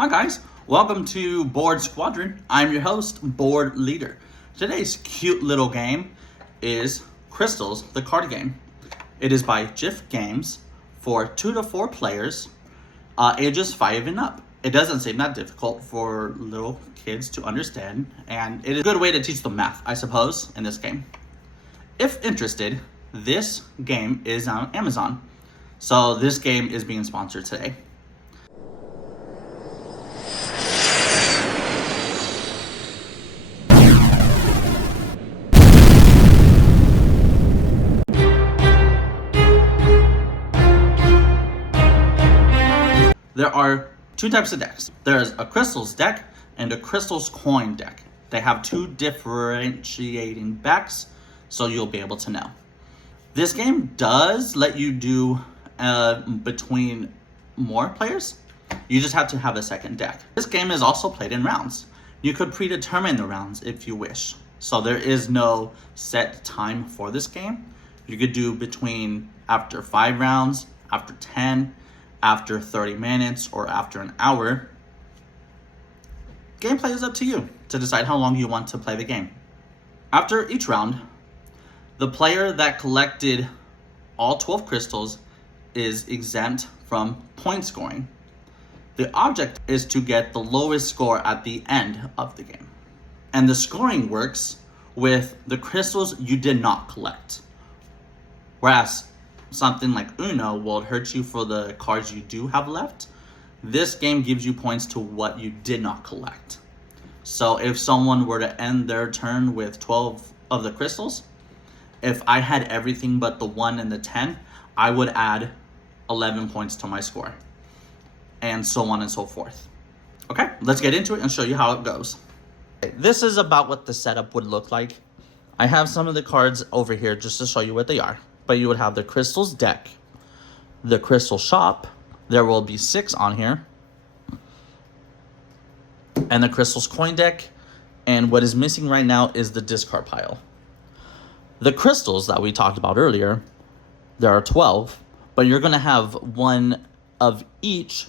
Hi guys, welcome to Board Squadron. I'm your host, Board Leader. Today's cute little game is Crystals, the card game. It is by GIF Games for 2 to 4 players, ages 5 and up. It doesn't seem that difficult for little kids to understand, and it is a good way to teach them math, I suppose, in this game. If interested, this game is on Amazon, so this game is being sponsored today. There are 2 types of decks. There's a Crystals deck and a Crystals coin deck. They have 2 differentiating backs, so you'll be able to know. This game does let you do between more players. You just have to have a second deck. This game is also played in rounds. You could predetermine the rounds if you wish. So there is no set time for this game. You could do between after 5 rounds, after 10, after 30 minutes, or after an hour. Gameplay is up to you to decide how long you want to play the game. After each round, the player that collected all 12 crystals is exempt from point scoring. The object is to get the lowest score at the end of the game. And the scoring works with the crystals you did not collect. Whereas something like Uno will hurt you for the cards you do have left. This game gives you points to what you did not collect. So if someone were to end their turn with 12 of the crystals, if I had everything but the 1 and the 10, I would add 11 points to my score. And so on and so forth. Okay, let's get into it and show you how it goes. This is about what the setup would look like. I have some of the cards over here just to show you what they are. But you would have the Crystals deck, the Crystal shop. There will be 6 on here. And the Crystals coin deck. And what is missing right now is the discard pile. The crystals that we talked about earlier, there are 12. But you're going to have 1 of each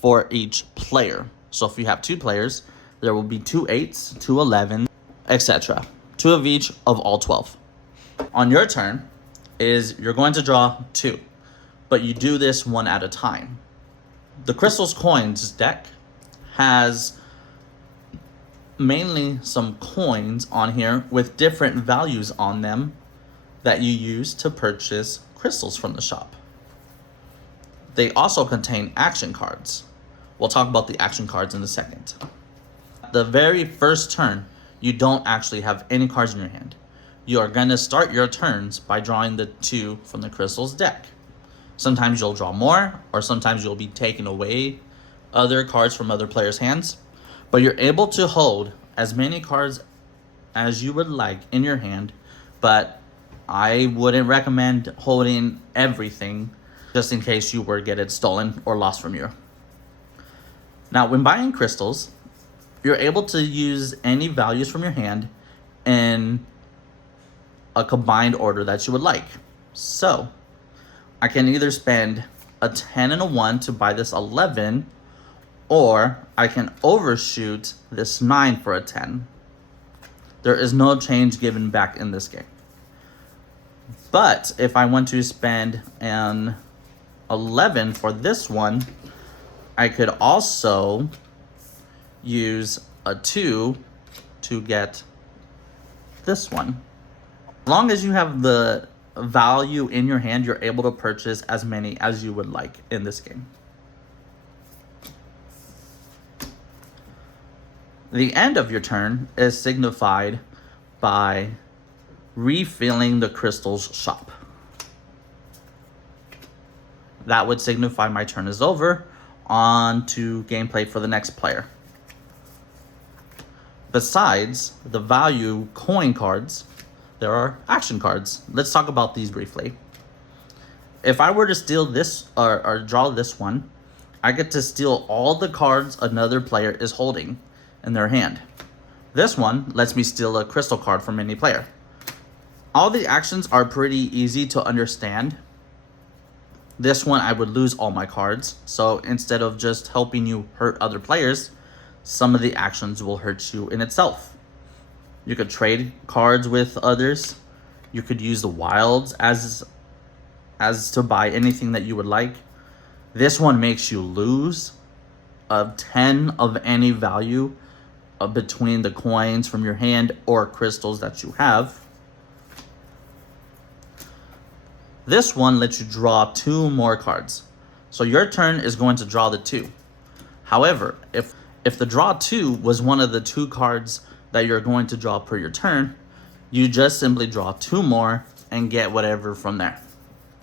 for each player. So if you have 2 players, there will be 2 8s, 2 11s, etc. 2 of each of all 12. On your turn is you're going to draw 2, but you do this 1 at a time. The Crystals Coins deck has mainly some coins on here with different values on them that you use to purchase crystals from the shop. They also contain action cards. We'll talk about the action cards in a second. The very first turn, you don't actually have any cards in your hand. You are going to start your turns by drawing the 2 from the Crystals deck. Sometimes you'll draw more, or sometimes you'll be taking away other cards from other players' hands. But you're able to hold as many cards as you would like in your hand, but I wouldn't recommend holding everything just in case you were to get it stolen or lost from you. Now, when buying crystals, you're able to use any values from your hand in a combined order that you would like. So I can either spend a 10 and a 1 to buy this 11, or I can overshoot this 9 for a 10. There is no change given back in this game. But if I want to spend an 11 for this one, I could also use a 2 to get this one. As long as you have the value in your hand, you're able to purchase as many as you would like in this game. The end of your turn is signified by refilling the crystals shop. That would signify my turn is over. On to gameplay for the next player. Besides the value coin cards, there are action cards. Let's talk about these briefly. If I were to steal this or draw this one, I get to steal all the cards another player is holding in their hand. This one lets me steal a crystal card from any player. All the actions are pretty easy to understand. This one, I would lose all my cards. So instead of just helping you hurt other players, some of the actions will hurt you in itself. You could trade cards with others. You could use the wilds as to buy anything that you would like. This one makes you lose 10 of any value between the coins from your hand or crystals that you have. This one lets you draw 2 more cards. So your turn is going to draw the 2. However, if the draw 2 was one of the 2 cards that you're going to draw per your turn, you just simply draw 2 more and get whatever from there.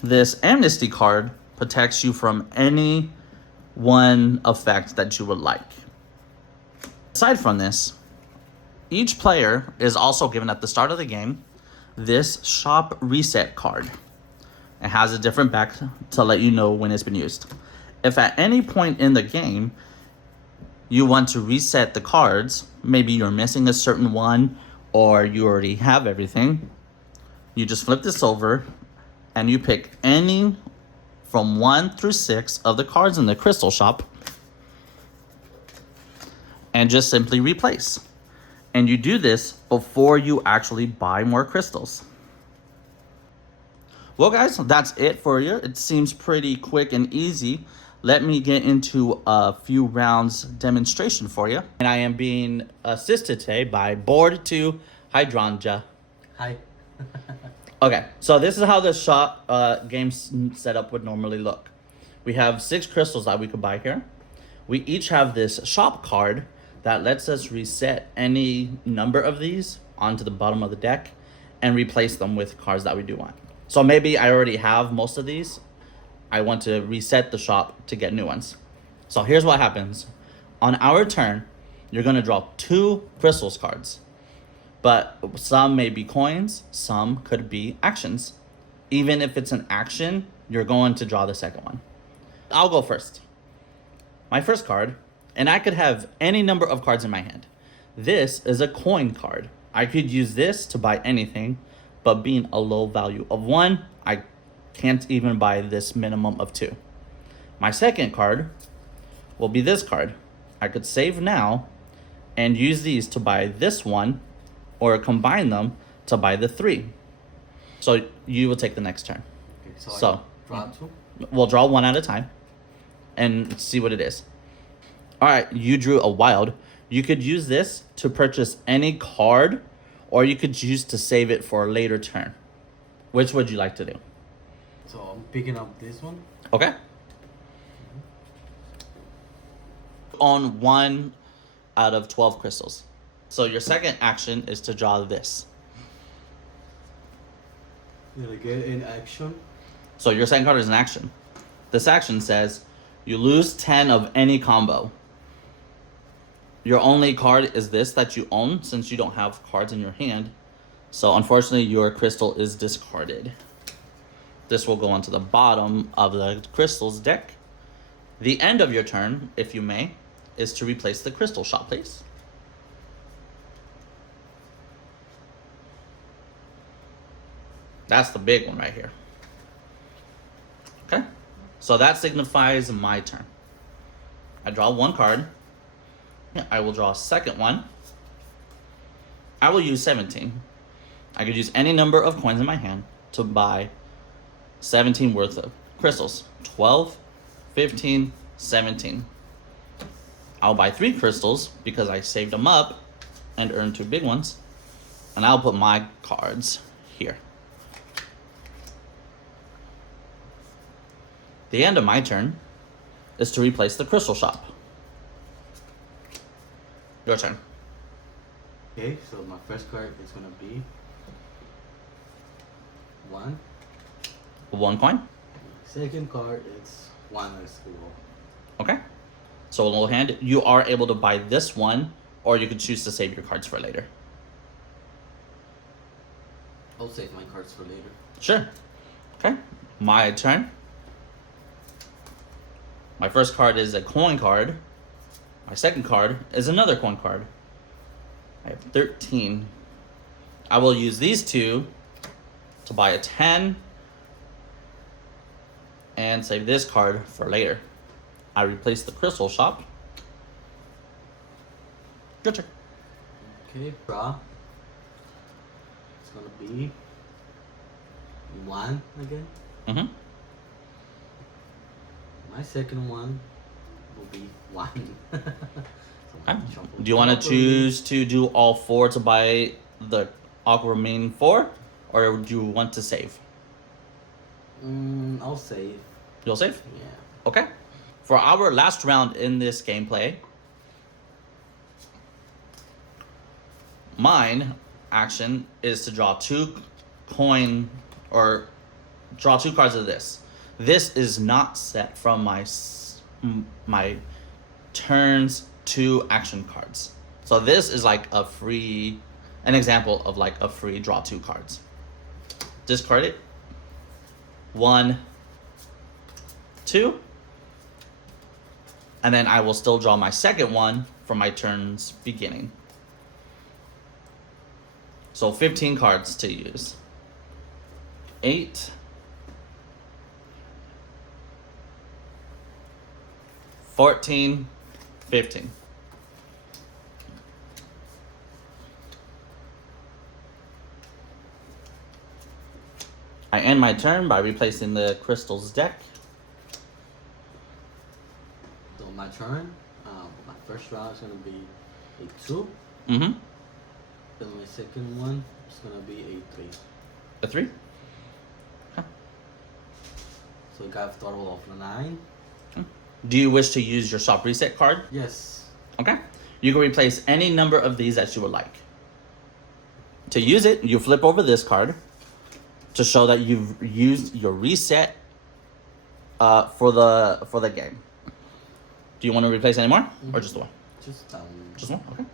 This amnesty card protects you from any one effect that you would like. Aside from this, each player is also given at the start of the game this shop reset card. It has a different back to let you know when it's been used. If at any point in the game you want to reset the cards, maybe you're missing a certain one or you already have everything, you just flip this over and you pick any from 1 through 6 of the cards in the crystal shop and just simply replace. And you do this before you actually buy more crystals. Well, guys, that's it for you. It seems pretty quick and easy. Let me get into a few rounds demonstration for you. And I am being assisted today by Board 2 Hydrangea. Hi. Okay, so this is how the shop game setup would normally look. We have 6 crystals that we could buy here. We each have this shop card that lets us reset any number of these onto the bottom of the deck and replace them with cards that we do want. So maybe I already have most of these. I want to reset the shop to get new ones. So here's what happens. On our turn, you're going to draw 2 crystals cards. But some may be coins, some could be actions. Even if it's an action, you're going to draw the second one. I'll go first. My first card, and I could have any number of cards in my hand. This is a coin card. I could use this to buy anything, but being a low value of 1, I can't even buy this minimum of 2. My second card will be this card. I could save now and use these to buy this one or combine them to buy the 3. So you will take the next turn. Okay, So draw 2. we'll draw 1 at a time and see what it is. All right, you drew a wild. You could use this to purchase any card, or you could choose to save it for a later turn. Which would you like to do? So I'm picking up this one. Okay. On 1 out of 12 crystals. So your second action is to draw this. Did I get in action? So your second card is an action. This action says you lose 10 of any combo. Your only card is this that you own since you don't have cards in your hand. So unfortunately your crystal is discarded. This will go onto the bottom of the crystals deck. The end of your turn, if you may, is to replace the crystal shop, please. That's the big one right here. Okay, so that signifies my turn. I draw 1 card. I will draw a second one. I will use 17. I could use any number of coins in my hand to buy 17 worth of crystals. 12, 15, 17. I'll buy 3 crystals because I saved them up and earned 2 big ones. And I'll put my cards here. The end of my turn is to replace the crystal shop. Your turn. Okay, so my first card is gonna be 1. 1 coin. Second card is 1 as well. Okay. So a little hand. You are able to buy this one, or you could choose to save your cards for later. I'll save my cards for later. Sure. Okay. My turn. My first card is a coin card. My second card is another coin card. I have 13. I will use these 2 to buy a 10 and save this card for later. I replace the crystal shop. Your turn. Okay, draw. It's gonna be 1 again. Mm-hmm. My second one will be 1. So Okay. shuffle Do you want to properly. choose to do all 4 to buy the aqua remaining 4, or do you want to save? I'll save. You'll save? Yeah. Okay. For our last round in this gameplay, mine action is to draw 2 coin or draw 2 cards of this. This is not set from my turns 2 action cards. So this is like an example of like a free draw 2 cards. Discard it. 1, 2. And then I will still draw my second one from my turn's beginning. So 15 cards to use. 8. 14, 15. I end my turn by replacing the crystals deck. So my turn. My first round is gonna be a 2. Mm-hmm. Then my second one is gonna be a 3. A 3. Okay. So I got a total of 9. Do you wish to use your shop reset card? Yes. Okay. You can replace any number of these that you would like. To use it, you flip over this card to show that you've used your reset for the game. Do you want to replace any more, or just the one? Just Just one. Okay.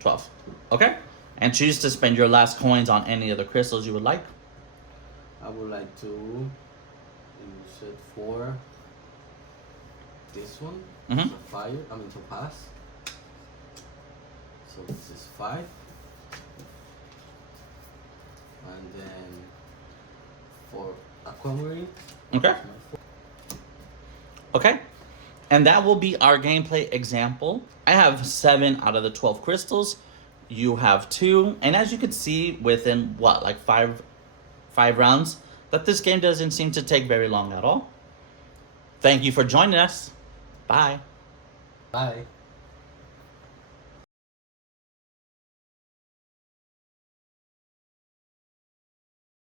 12. Okay. And choose to spend your last coins on any of the crystals you would like. I would like to use it for this one. Mm-hmm. To pass. So this is 5. And then for aquamarine. Okay. Okay. And that will be our gameplay example. I have 7 out of the 12 crystals. You have 2. And as you can see within like 5 rounds, that this game doesn't seem to take very long at all. Thank you for joining us. Bye. Bye.